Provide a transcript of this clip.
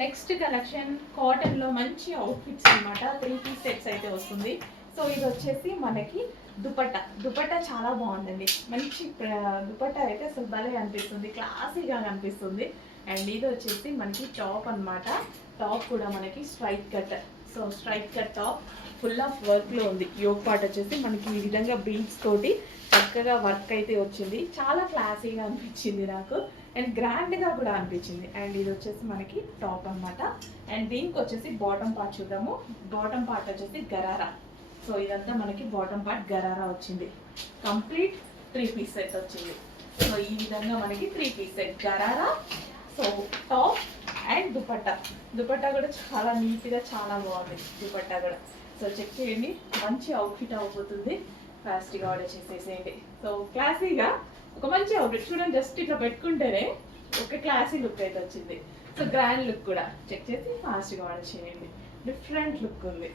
Next collection కాటన్లో మంచి outfits అనమాట. 3 పీస్ సెట్స్ అయితే వస్తుంది. సో ఇది వచ్చేసి మనకి దుపట్టా చాలా బాగుందండి. మంచి దుపట్టా అయితే అసలు భలే అనిపిస్తుంది, క్లాసీగా అనిపిస్తుంది. అండ్ ఇది వచ్చేసి మనకి టాప్ అనమాట. టాప్ కూడా మనకి straight cut. So straight cut top full of వర్క్లో ఉంది. యోగ్ పార్ట్ వచ్చేసి మనకి ఈ విధంగా బీడ్స్ తోటి చక్కగా వర్క్ అయితే వచ్చింది. చాలా క్లాసీగా అనిపించింది నాకు, అండ్ గ్రాండ్గా కూడా అనిపించింది. అండ్ ఇది వచ్చేసి మనకి టాప్ అనమాట. అండ్ దీనికి వచ్చేసి బాటమ్ పార్ట్ చూద్దాము. బాటమ్ పార్ట్ వచ్చేసి గరారా. సో ఇదంతా మనకి బాటమ్ పార్ట్ గరారా వచ్చింది. కంప్లీట్ 3 పీస్ సెట్ వచ్చింది. సో ఈ విధంగా మనకి 3 piece set gharara. So top and dupatta కూడా చాలా నీట్గా చాలా బాగుంది దుపట్టా కూడా. సో చెక్ చేయండి, మంచి అవుట్ఫిట్ అవ్వబోతుంది. ఫాస్ట్గా ఆర్డర్ చేసేసేయండి. సో క్లాసీగా ఒక మంచి అవుట్ఫిట్ చూడండి, జస్ట్ ఇట్లా పెట్టుకుంటేనే ఒక క్లాసీ లుక్ అయితే వచ్చింది. సో గ్రాండ్ లుక్ కూడా చెక్ చేసి ఫాస్ట్గా ఆర్డర్ చేయండి. డిఫరెంట్ లుక్ ఉంది.